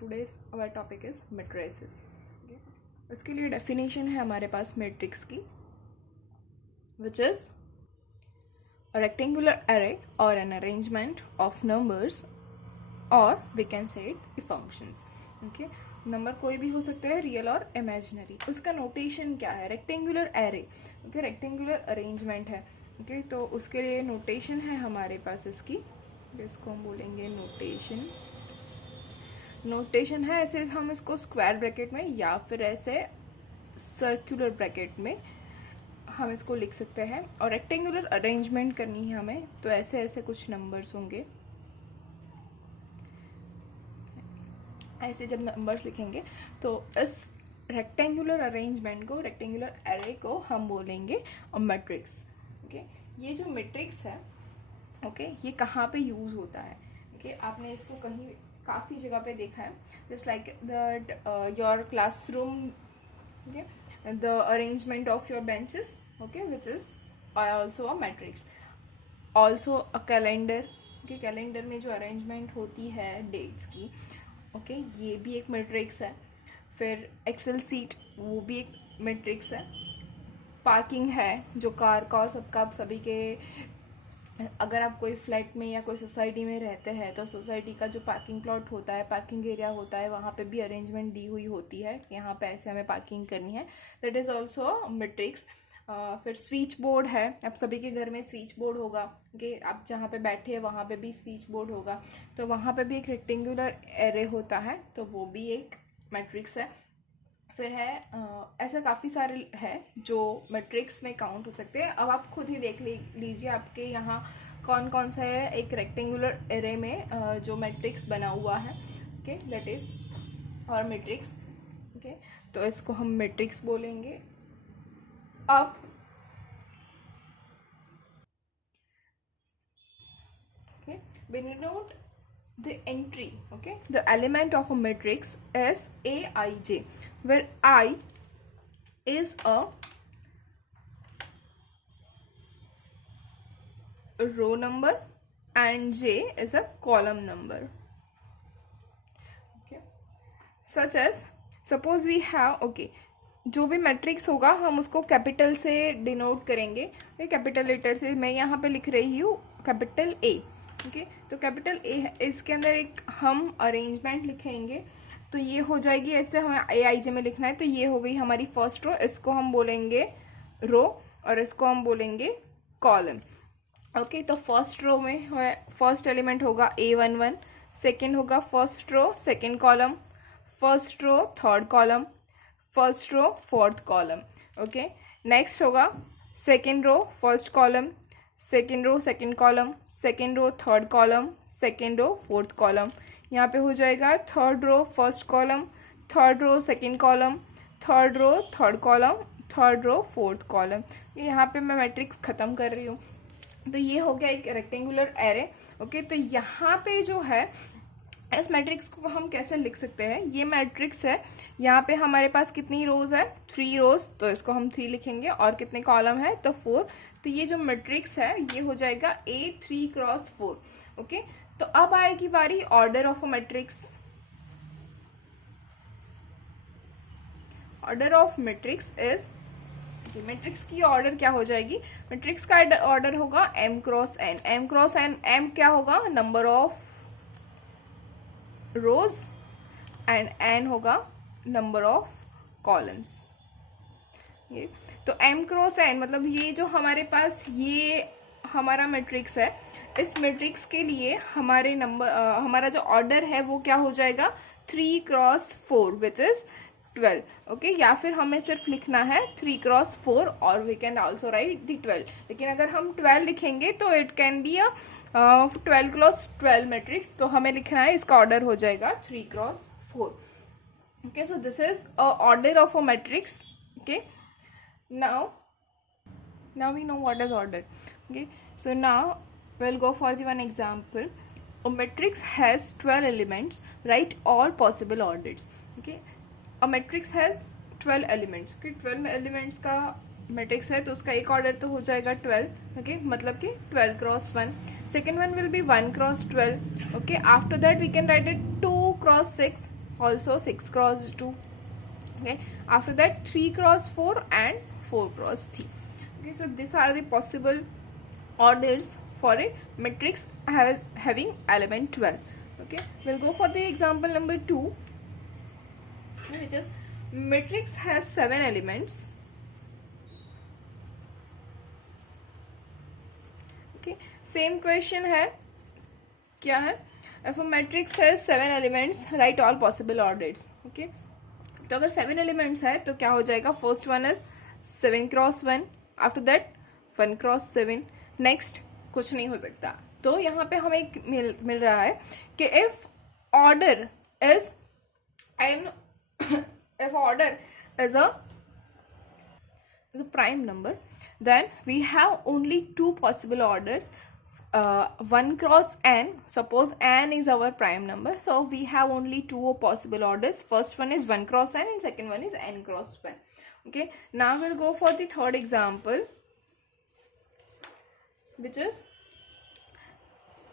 Today's our topic is matrices. उसके लिए definition है हमारे पास मैट्रिक्स की, which is a rectangular array or an arrangement of numbers or we can say it functions. Okay, number कोई भी हो सकता है, रियल और इमेजिनरी। उसका नोटेशन क्या है? Rectangular array. Okay, rectangular arrangement है। ओके, तो उसके लिए नोटेशन है हमारे पास इसकी, इसको हम बोलेंगे नोटेशन। नोटेशन है ऐसे, हम इसको स्क्वायर ब्रैकेट में या फिर ऐसे सर्कुलर ब्रैकेट में हम इसको लिख सकते हैं। और रेक्टेंगुलर अरेंजमेंट करनी है हमें, तो ऐसे ऐसे कुछ नंबर्स होंगे। ऐसे जब नंबर्स लिखेंगे तो इस रेक्टेंगुलर अरेंजमेंट को, रेक्टेंगुलर एरे को हम बोलेंगे मैट्रिक्स। ओके, ये जो मैट्रिक्स है, ओके, ये कहाँ पे यूज होता है? ओके, आपने इसको कहीं काफ़ी जगह पे देखा है, just like that your classroom, okay, the arrangement of your benches, okay, which is also a matrix. Also a calendar, okay, calendar में जो arrangement होती है dates की, okay, ये भी एक matrix है। फिर excel sheet, वो भी एक matrix है। parking है, जो कार का और सबका, आप सभी के, अगर आप कोई फ्लैट में या कोई सोसाइटी में रहते हैं तो सोसाइटी का जो पार्किंग प्लॉट होता है, पार्किंग एरिया होता है, वहाँ पे भी अरेंजमेंट दी हुई होती है कि यहाँ पे ऐसे हमें पार्किंग करनी है। That is also matrix. फिर स्विच बोर्ड है, आप सभी के घर में स्विच बोर्ड होगा कि आप जहाँ पे बैठे हैं वहाँ पे भी स्विच बोर्ड होगा, तो वहाँ पे भी एक रेक्टेंगुलर एरे होता है, तो वो भी एक मैट्रिक्स है। फिर है ऐसा काफ़ी सारे हैं जो मैट्रिक्स में काउंट हो सकते हैं। अब आप खुद ही देख लीजिए आपके यहाँ कौन कौन सा है एक रेक्टेंगुलर एरे में जो मैट्रिक्स बना हुआ है। ओके, दैट इज और मैट्रिक्स। ओके, तो इसको हम मैट्रिक्स बोलेंगे। अब okay, denote the entry, okay, the element of a matrix is aij, where I is a row number and j is a column number. Okay, such as suppose we have, okay, जो भी matrix होगा हम उसको capital से denote करेंगे। Capital letter से मैं यहाँ पे लिख रही हूँ कैपिटल ए। ओके, तो कैपिटल ए है, इसके अंदर एक हम अरेंजमेंट लिखेंगे, तो ये हो जाएगी ऐसे, हमें ए आई जे में लिखना है, तो ये हो गई हमारी फर्स्ट रो, इसको हम बोलेंगे रो और इसको हम बोलेंगे कॉलम। ओके, तो फर्स्ट रो में फर्स्ट एलिमेंट होगा A11, सेकेंड होगा first row second column, first row third column, first row fourth column. Okay, next होगा second row first column, second row second column, second row third column, second row fourth column. यहाँ पे हो जाएगा third row first column, third row second column, third row third column, third row fourth column. यहाँ पे मैं matrix ख़त्म कर रही हूँ। तो ये हो गया एक रेक्टेंगुलर एरे। ओके, तो यहाँ पे जो है इस मैट्रिक्स को हम कैसे लिख सकते हैं? ये मैट्रिक्स है, यहाँ पे हमारे पास कितनी रोज है? 3 रोज, तो इसको हम 3 लिखेंगे। और कितने कॉलम है? तो 4। तो ये जो मैट्रिक्स है ये हो जाएगा A3 क्रॉस 4। ओके, तो अब आएगी बारी order of a matrix. Order of matrix is, matrix की ऑर्डर क्या हो जाएगी? मैट्रिक्स का ऑर्डर होगा M cross N। M cross N, M क्या होगा? Number of rose and n होगा नंबर ऑफ कॉलम्स। तो m क्रॉस n मतलब ये जो हमारे पास ये हमारा मैट्रिक्स है, इस मैट्रिक्स के लिए हमारे नंबर हमारा जो ऑर्डर है वो क्या हो जाएगा? 3 क्रॉस 4 विच इज 12। ओके, या फिर हमें सिर्फ लिखना है 3 क्रॉस 4 और we can also write the 12। लेकिन अगर हम 12 लिखेंगे तो it can be a 12 cross 12 matrix, तो हमें लिखना है, इसका ऑर्डर हो जाएगा 3 cross 4। Okay, so this is order of a matrix. Okay, now we know what is order. Okay, so now we'll go for the one example. A matrix has 12 elements, write all possible orders. Okay, a matrix has 12 elements. Okay, 12 elements का matrix है तो उसका एक order तो हो जाएगा 12। Okay, मतलब कि 12 cross 1। Second one will be 1 cross 12। Okay, after that we can write it 2 cross 6, also 6 cross 2. Okay, after that 3 cross 4 and 4 cross 3. Okay, so these are the possible orders for a matrix having element 12. Okay, we'll go for the example number 2, which is matrix has 7 elements. Okay, same question है, क्या है, if a matrix has 7 elements write all possible orders. Okay, तो अगर 7 elements है तो क्या हो जाएगा, first one is 7 cross 1, after that 1 cross 7, next कुछ नहीं हो सकता. तो यहाँ पे हमें मिल रहा है कि if order is an if order is a prime number, then we have only two possible orders, 1 cross n. Suppose n is our prime number, so we have only two possible orders. First one is 1 cross n and second one is n cross 1. Okay, now we'll go for the third example, which is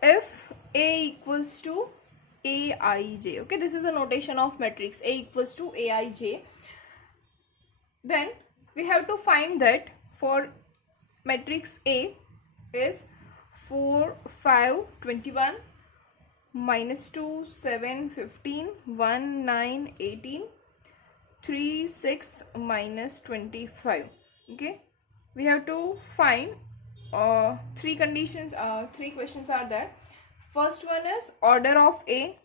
if A equals to Aij. Okay, this is a notation of matrix. A equals to Aij. Then we have to find that for matrix A is 4, 5, 21, minus 2, 7, 15, 1, 9, 18, 3, 6, minus 25. Okay, we have to find three conditions, three questions are there. First one is order of A.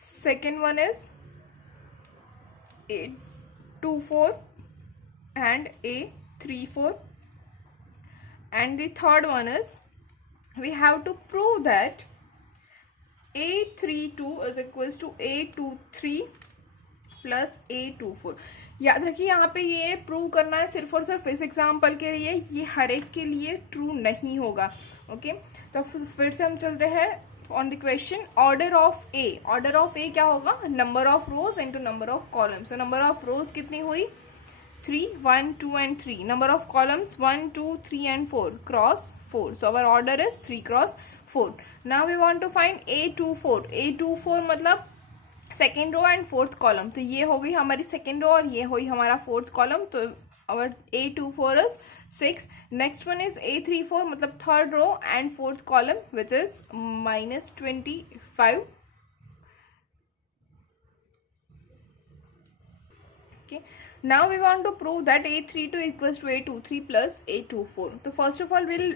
Second one is A24 and A34. And the third one is we have to prove that A32 is equals to A23 plus A24. याद रखिए यहाँ पे ये prove करना है सिर्फ और सिर्फ इस एग्जाम्पल के लिए, ये हर एक के लिए ट्रू नहीं होगा. ओके, तो फिर से हम चलते हैं on the question. Order of A, order of A क्या होगा, number of rows into number of columns. So number of rows कितनी हुई, 3, 1, 2 and 3. Number of columns 1, 2, 3 and 4 cross 4. So our order is 3 cross 4. Now we want to find A24. A24 मतलब second row and fourth column. तो ये हो गई हमारी second row और ये हुई हमारा फोर्थ कॉलम. तो our A24 is 6. Next one is A34 मतलब third row and fourth column which is minus 25. Okay, now we want to prove that A32 equals to A23 plus A24. So first of all we'll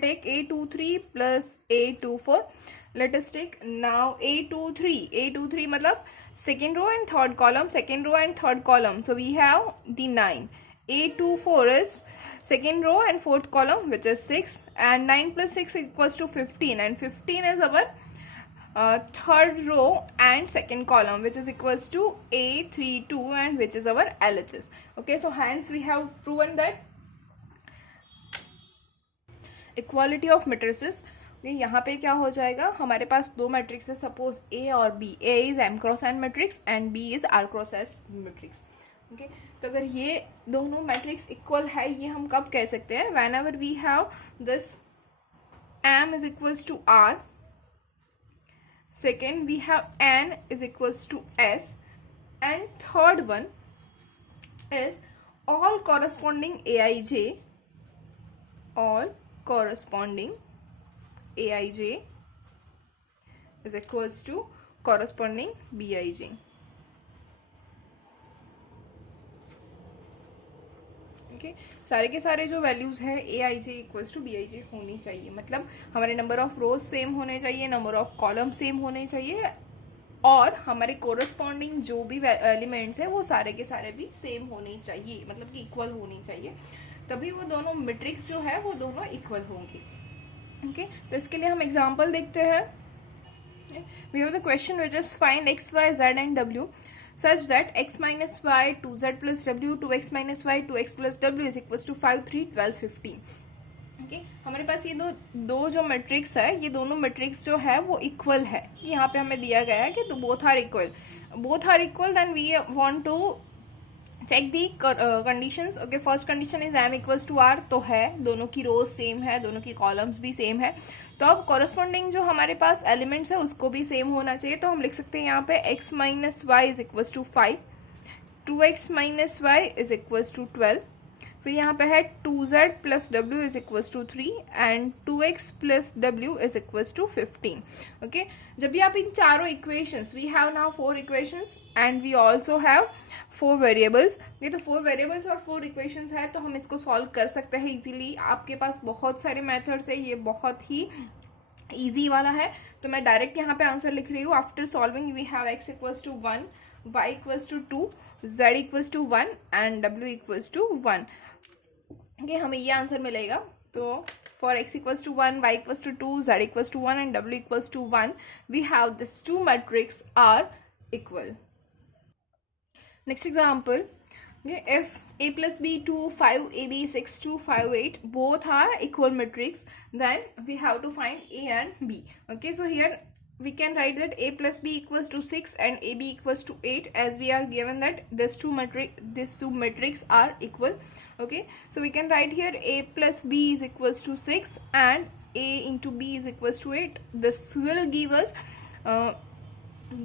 take A23 plus A24. Let us take now A23. A23 मतलब second row and third column, second row and third column. So we have the 9. A24 is second row and fourth column which is 6, and 9 plus 6 equals to 15, and 15 is our third row and second column which is equals to A32 and which is our LHS. Okay, so hence we have proven that equality of matrices. यहाँ पे क्या हो जाएगा, हमारे पास दो matrix है, suppose A और B. A is M cross N matrix and B is R cross S matrix. Okay, तो अगर ये दोनों मैट्रिक्स इक्वल है, ये हम कब कह सकते हैं, whenever we have this M is equals to R, second we have n is equals to s, and third one is all corresponding aij, all corresponding aij is equals to corresponding bij. Okay, सारे के सारे जो values है ए आई जे equals to B I जे होनी चाहिए. मतलब हमारे number of rose same होने चाहिए, नंबर ऑफ कॉलम सेम होने चाहिए, और हमारे कोरस्पॉन्डिंग जो भी एलिमेंट्स है वो सारे के सारे भी सेम होने चाहिए, मतलब कि इक्वल होनी चाहिए, तभी वो दोनों मैट्रिक्स जो है वो दोनों इक्वल होंगे. ओके, तो इसके लिए हम एग्जाम्पल देखते हैं. We have the question which is find x y z and डब्ल्यू such that x minus y 2z plus w 2x minus y 2x plus w is equals to 5, 3, 12, 15. Okay, हमारे पास ये दो जो मैट्रिक्स है, ये दोनों मैट्रिक्स जो है वो इक्वल है. यहाँ पे हमें दिया गया है कि तो both are equal, then we want to check the conditions. Okay, first condition is m equals to r, तो है, दोनों की रोज सेम है, दोनों की कॉलम्स भी सेम है. तो अब कॉरस्पॉन्डिंग जो हमारे पास एलिमेंट्स है उसको भी सेम होना चाहिए. तो हम लिख सकते हैं यहाँ पे x minus y is equals to 5, 2x minus y is equals to 12. फिर यहाँ पे है 2z प्लस डब्ल्यू is equals to 3 and 2x plus डब्ल्यू इज इक्वल्स टू 15. ओके, जब भी आप इन चारों equations, we have now 4 equations and we also have 4 variables. ये तो 4 वेरिएबल्स और 4 इक्वेशंस है, तो हम इसको सॉल्व कर सकते हैं इजीली. आपके पास बहुत सारे मेथड्स है, ये बहुत ही ईजी वाला है. तो मैं डायरेक्ट यहाँ पे आंसर लिख रही हूँ. After solving we have x equals to 1, y equals to 2, z equals to 1 and w equals to 1. Okay, हमें ये आंसर मिलेगा. तो for x equals to 1, y equals to 2, z equals to 1 and w equals to 1, we have this two matrix are equal. Next example, if a plus b 2, 5, ab 6, 2, 5, 8 both are equal matrix, then we have to find a and b. Okay, so here we can write that a plus b equals to 6 and ab equals to 8, as we are given that these two matrix are equal. Okay, so we can write here a plus b is equals to 6 and a into b is equals to 8. This will give us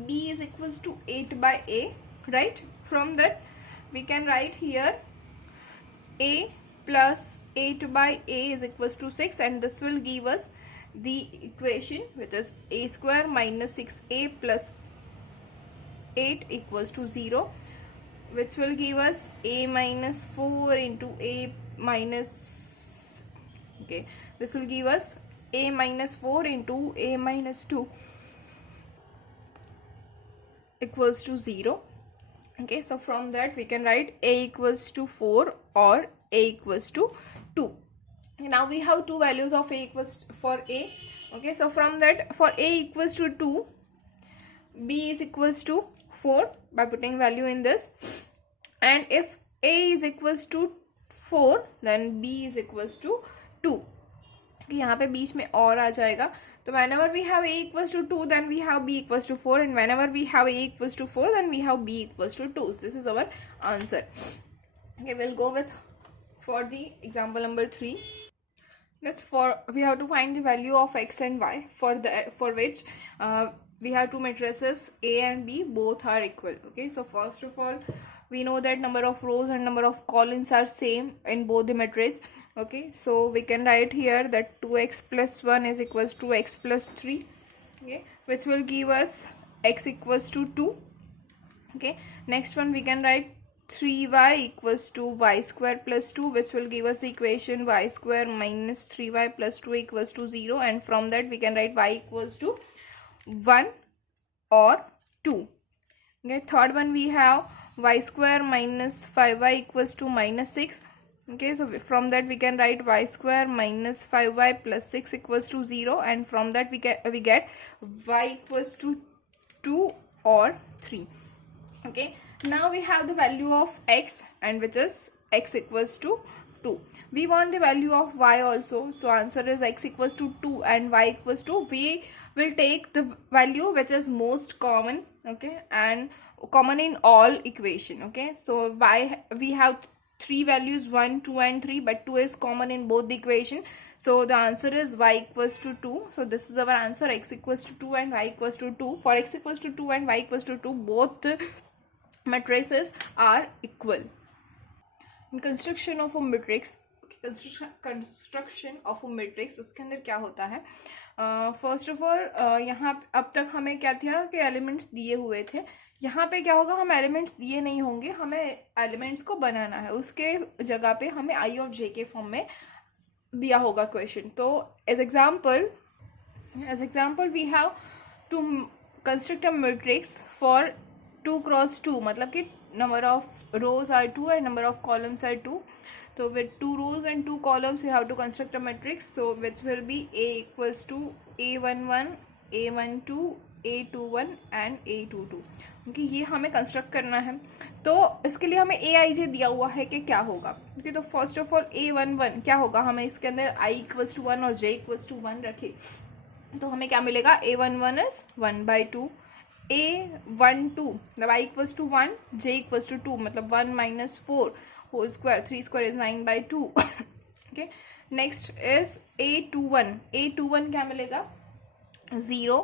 b is equals to 8 by a, right? From that we can write here a plus 8 by a is equals to 6, and this will give us the equation which is a square minus 6a plus 8 equals to 0, which will give us a minus 4 into a minus, okay, this will give us a minus 4 into a minus 2 equals to 0. Okay, so from that we can write a equals to 4 or a equals to 2. Now we have two values of a equals for a. Okay, so from that, for a equals to 2, b is equals to 4 by putting value in this, and if a is equals to 4 then b is equals to 2. Okay, यहाँ पे बीच में और आ जाएगा. So whenever we have a equals to 2, then we have b equals to 4, and whenever we have a equals to 4, then we have b equals to 2. So this is our answer. Okay, we'll go with for the example number 3. That's for we have to find the value of x and y for which we have two matrices a and b, both are equal. Okay, so first of all we know that number of rows and number of columns are same in both the matrices. Okay, so we can write here that 2x plus 1 is equals to x plus 3. Okay, which will give us x equals to 2. Okay, next one we can write 3y equals to y square plus 2, which will give us the equation y square minus 3y plus 2 equals to 0, and from that we can write y equals to 1 or 2. Okay, third one we have y square minus 5y equals to minus 6. Okay, so from that we can write y square minus 5y plus 6 equals to 0, and from that we get y equals to 2 or 3. Okay, now we have the value of x, and which is x equals to 2. We want the value of y also, so answer is x equals to 2 and y equals to, we will take the value which is most common. Okay, and common in all equation. Okay, so y we have three values 1, 2 and 3, but 2 is common in both the equation, so the answer is y equals to 2. So this is our answer, x equals to 2 and y equals to 2. For x equals to 2 and y equals to 2, both matrices are equal. In construction of a matrix, construction of a matrix, उसके अंदर क्या होता है? First of all यहाँ अब तक हमें क्या था कि एलिमेंट्स दिए हुए थे. यहाँ पे क्या होगा, हम एलिमेंट्स दिए नहीं होंगे, हमें एलिमेंट्स को बनाना है. उसके जगह पे हमें आई और जे के फॉर्म में दिया होगा क्वेश्चन. तो as example we have to construct a matrix for 2 cross 2, मतलब कि number of rows are 2 and number of columns are 2. So with 2 rows and 2 columns we have to construct a matrix, so which will be a equals to a11, a12, a21 and a22. क्योंकि ये हमें construct करना है, तो इसके लिए हमें ए आई जे दिया हुआ है कि क्या होगा. ओके, तो फर्स्ट ऑफ ऑल a11 क्या होगा, हमें इसके अंदर i इक्वल्स टू 1 और j इक्वल्स टू 1 रखे, तो हमें क्या मिलेगा, a11 इज 1/2, A12 मतलब I equals to 1, J equals to 2 मतलब 1 minus 4 whole square, 3 square is 9 by 2. Okay, next is A21. A21 क्या मिलेगा? 0.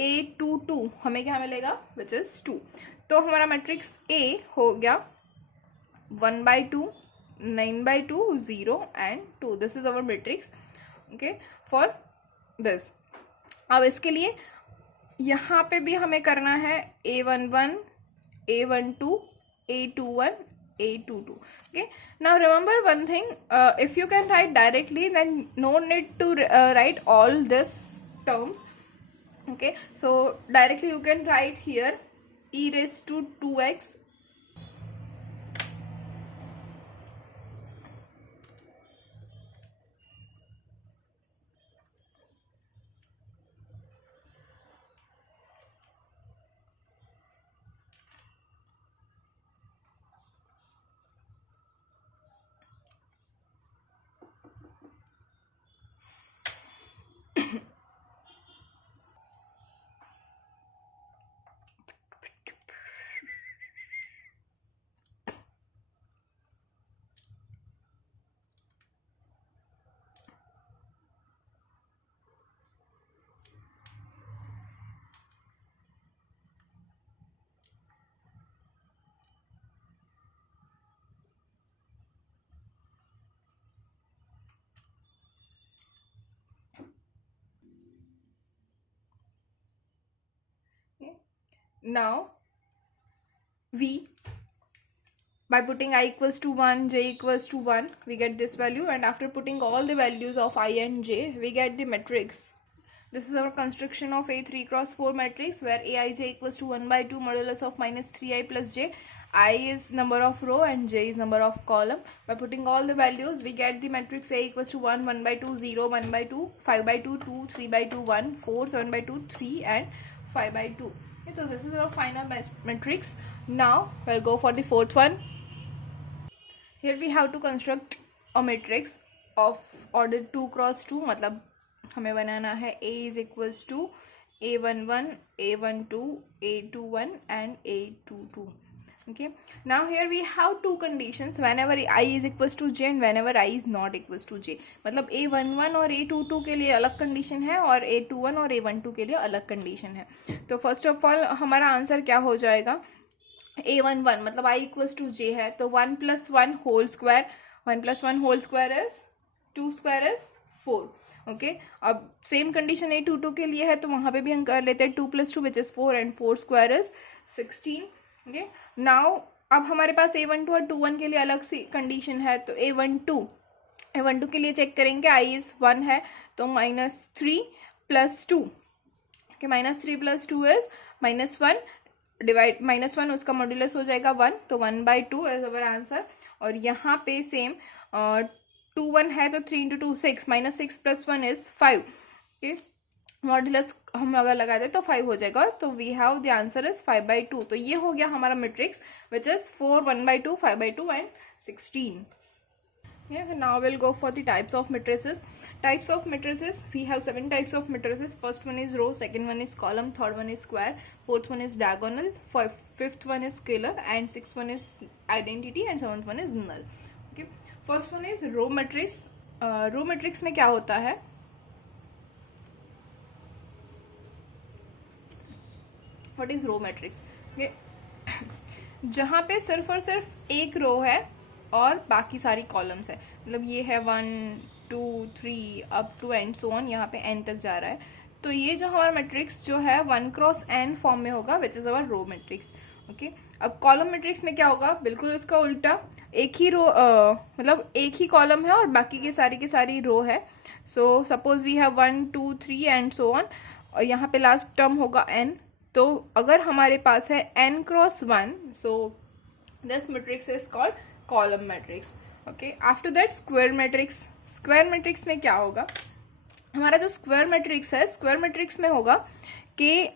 A22 हमें क्या मिलेगा? which is 2. तो हमारा मैट्रिक्स A हो गया 1 by 2, 9 by 2, 0 and 2. This is our matrix. Okay, for this. अब इसके लिए यहाँ पे भी हमें करना है A11, A12, A21, A22. Okay, now remember one thing, if you can write directly then no need to write all this terms. Okay, so directly you can write here e raised to 2x now V, by putting I equals to 1, J equals to 1, we get this value, and after putting all the values of I and J, we get the matrix. This is our construction of a 3 cross 4 matrix where Aij equals to 1 by 2 modulus of minus 3i plus j. I is number of row and j is number of column. By putting all the values, we get the matrix A equals to 1, 1 by 2, 0, 1 by 2, 5 by 2, 2, 3 by 2, 1, 4, 7 by 2, 3 and 5 by 2. Okay, so this is our final matrix. Now we'll go for the fourth one. Here we have to construct a matrix of order 2 cross 2. मतलब हमें बनाना है A is equals to A11, A12, A21 and A22. Okay, now here we have two conditions whenever I is equals to J and whenever I is not equals to J. मतलब A11 और A22 के लिए अलग condition है और A21 और A12 के लिए अलग कंडीशन है. तो फर्स्ट ऑफ ऑल हमारा आंसर क्या हो जाएगा? A11 मतलब I equals to J है तो 1 plus 1 whole square, 1 plus 1 whole square is 2 square is 4. Okay, अब सेम कंडीशन A22 के लिए है तो वहाँ पे भी हम कर लेते हैं 2 plus 2 which is 4 and 4 square is 16. Okay, now अब हमारे पास A12 और 21 के लिए अलग सी कंडीशन है तो A12 के लिए चेक करेंगे I is 1 है तो -3 plus 2. Okay, -3 plus 2 is -1 divide -1 उसका मॉड्यूलस हो जाएगा 1 तो 1 by 2 इज अवर आंसर. और यहाँ पे सेम 2 1 है तो 3 into 2 6, -6 plus 1 is 5. Okay, modulus हम अगर लगा दें तो 5 हो जाएगा तो we have the answer is 5 by 2. तो ये हो गया हमारा matrix which is 4, 1 by 2, 5 by 2 and 16. Yeah, now we'll go for the types of matrices. Types of matrices, we have 7 types of matrices. First one is row, second one is column, third one is square, fourth one is diagonal, fifth one is scalar and sixth one is identity and seventh one is null. Okay, first one is row matrix. Row matrix में क्या होता है? What is row matrix? Okay, जहाँ पे सिर्फ और सिर्फ एक रो है और बाकी सारी कॉलम्स है. मतलब ये है 1 2 3 up to and so on, यहाँ पे एन तक जा रहा है. तो ये जो हमारा मैट्रिक्स जो है 1 क्रॉस n फॉर्म में होगा which is our row matrix. Okay, अब कॉलम मैट्रिक्स में क्या होगा? बिल्कुल इसका उल्टा. एक ही रो मतलब एक ही कॉलम है और बाकी के सारी रो है. So suppose we have 1 2 3 and so on और यहाँ पे लास्ट टर्म होगा n. तो अगर हमारे पास है n cross 1 so this matrix is called column matrix. Okay, after that square matrix. Square matrix में क्या होगा? हमारा जो स्क्वायर मैट्रिक्स है, स्क्वायर मैट्रिक्स में होगा कि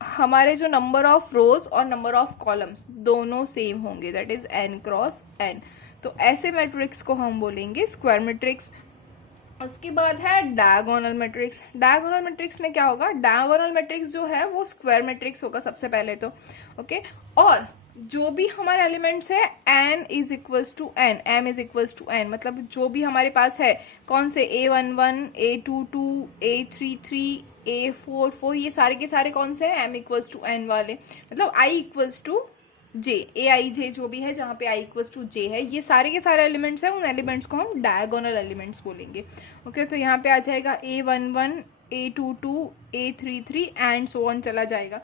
हमारे जो नंबर ऑफ रोज और नंबर ऑफ कॉलम्स दोनों सेम होंगे, that is n cross n. तो ऐसे मैट्रिक्स को हम बोलेंगे स्क्वायर मैट्रिक्स. उसके बाद है डायगोनल मैट्रिक्स। डायगोनल मैट्रिक्स में क्या होगा, डायगोनल मैट्रिक्स जो है वो स्क्वायर मैट्रिक्स होगा सबसे पहले तो, ओके। और जो भी हमारे एलिमेंट्स है n is equals to n, m is equals to n, मतलब जो भी हमारे पास है कौन से a11 a22 a33 a44, ये सारे के सारे कौन से हैं, m इक्वल्स टू n वाले, मतलब i इक्वल्स टू j, ए आई जे जो भी है जहाँ पे i इक्वल्स टू j है, ये सारे के सारे एलिमेंट्स हैं, उन एलिमेंट्स को हम डायगोनल एलिमेंट्स बोलेंगे, ओके। तो यहाँ पे आ जाएगा a11 a22 a33 and so on चला जाएगा,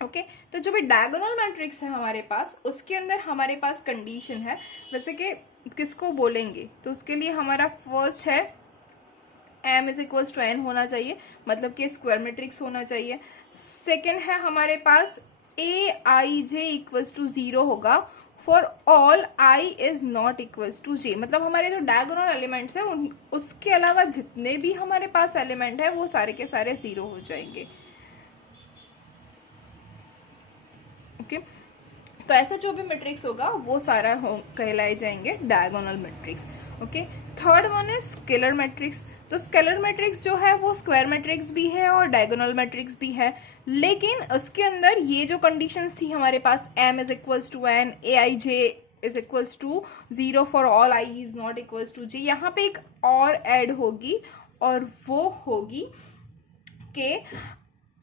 ओके। तो जो भी डायगोनल मैट्रिक्स है हमारे पास, उसके अंदर हमारे पास कंडीशन है, वैसे कि किसको बोलेंगे, तो उसके लिए हमारा फर्स्ट है m is equals to n होना चाहिए, मतलब कि स्क्वायर मैट्रिक्स होना चाहिए। सेकेंड है हमारे पास ए आई जे इक्वल्स टू 0 होगा for all i is not equals to j, मतलब हमारे जो डायगोनल एलिमेंट्स हैं उसके अलावा जितने भी हमारे पास एलिमेंट है वो सारे के सारे 0 हो जाएंगे, ओके। तो ऐसा जो भी मैट्रिक्स होगा वो सारा कहलाए जाएंगे diagonal matrix, okay. Third one है स्केलर मैट्रिक्स। तो स्केलर मैट्रिक्स जो है वो स्क्वायर मैट्रिक्स भी है और डायगोनल मैट्रिक्स भी है, लेकिन उसके अंदर ये जो कंडीशंस थी हमारे पास, m is equals to n, a I J is equals to 0 for all i is not equals to j, यहाँ पे एक और ऐड होगी और वो होगी कि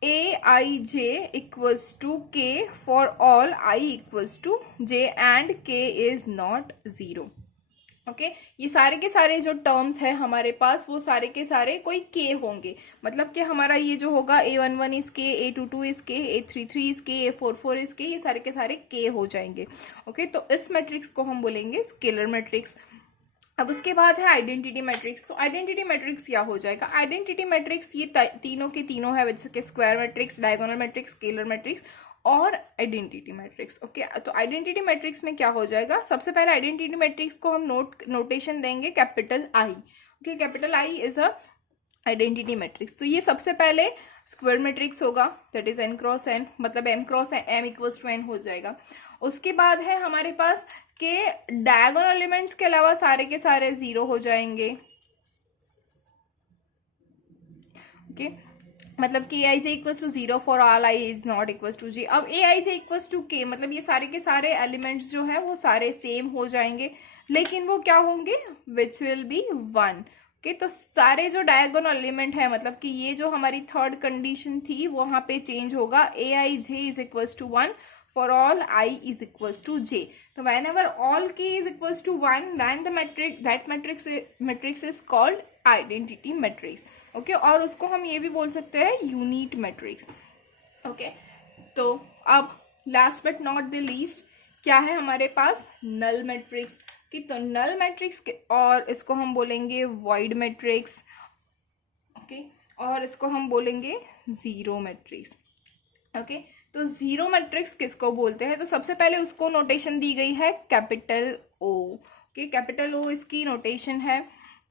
a I J equals to k for all i equals to j and k is not 0, okay. ये सारे के सारे जो टर्म्स है हमारे पास वो सारे के सारे कोई k होंगे, मतलब कि हमारा ये जो होगा a11 is k, a22 is k, a33 is k, a44 is k, ये सारे के सारे k हो जाएंगे, ओके। तो इस मैट्रिक्स को हम बोलेंगे स्केलर मैट्रिक्स। अब उसके बाद है आइडेंटिटी मैट्रिक्स। तो आइडेंटिटी मैट्रिक्स क्या हो जाएगा, आइडेंटिटी मैट्रिक्स ये तीनों के तीनों है, जैसे कि square matrix, diagonal matrix, scalar matrix और आइडेंटिटी मैट्रिक्स, ओके। तो आइडेंटिटी मैट्रिक्स में क्या हो जाएगा, सबसे पहले आइडेंटिटी मैट्रिक्स को हम नोटेशन देंगे capital I, okay. Capital I is a identity matrix. तो ये सबसे पहले स्क्वायर मैट्रिक्स होगा, that is n cross n, मतलब m cross m equals to n हो जाएगा। उसके बाद है हमारे पास के डायगोनल एलिमेंट्स के अलावा सारे के सारे 0 हो जाएंगे, ओके। मतलब कि I J equals to 0 for all i is not equals to j। अब A I J equals to k, मतलब ये सारे के सारे एलिमेंट्स जो है वो सारे सेम हो जाएंगे, लेकिन वो क्या होंगे, विच विल बी 1, ओके। तो सारे जो डायगोनल एलिमेंट है, मतलब कि ये जो हमारी थर्ड कंडीशन थी वो वहाँ पे चेंज होगा, A I J is equals to 1 for all I is equals to j. So whenever all k is equals to 1, then the matrix is called identity matrix, okay। और उसको हम ये भी बोल सकते हैं यूनिट मैट्रिक्स, ओके। तो अब last but not the least क्या है हमारे पास, नल मैट्रिक्स की। तो नल मैट्रिक्स और इसको हम बोलेंगे वॉइड मैट्रिक्स, ओके, और इसको हम बोलेंगे जीरो मैट्रिक्स, ओके। तो जीरो मैट्रिक्स किसको बोलते हैं, तो सबसे पहले उसको नोटेशन दी गई है कैपिटल ओ, ओके। कैपिटल ओ इसकी नोटेशन है।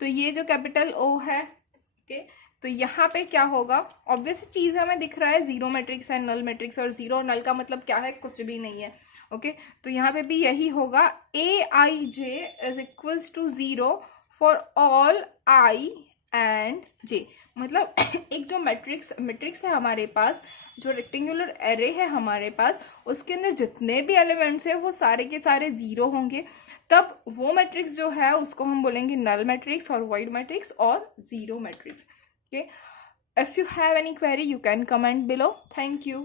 तो ये जो कैपिटल ओ है, ओके, तो यहाँ पे क्या होगा, ऑब्वियस चीज हमें दिख रहा है जीरो मैट्रिक्स है, नल मैट्रिक्स, और जीरो नल का मतलब क्या है, कुछ भी नहीं है, ओके। तो यहाँ पे भी यही होगा, A I J is equals to 0 for all I and J, मतलब एक जो मैट्रिक्स है हमारे पास, जो रेक्टेंगुलर एरे है हमारे पास, उसके अंदर जितने भी एलिमेंट्स हैं वो सारे के सारे 0 होंगे, तब वो मैट्रिक्स जो है उसको हम बोलेंगे नल मैट्रिक्स और वॉइड मैट्रिक्स और zero matrix, okay. If you have any query you can comment below. Thank you.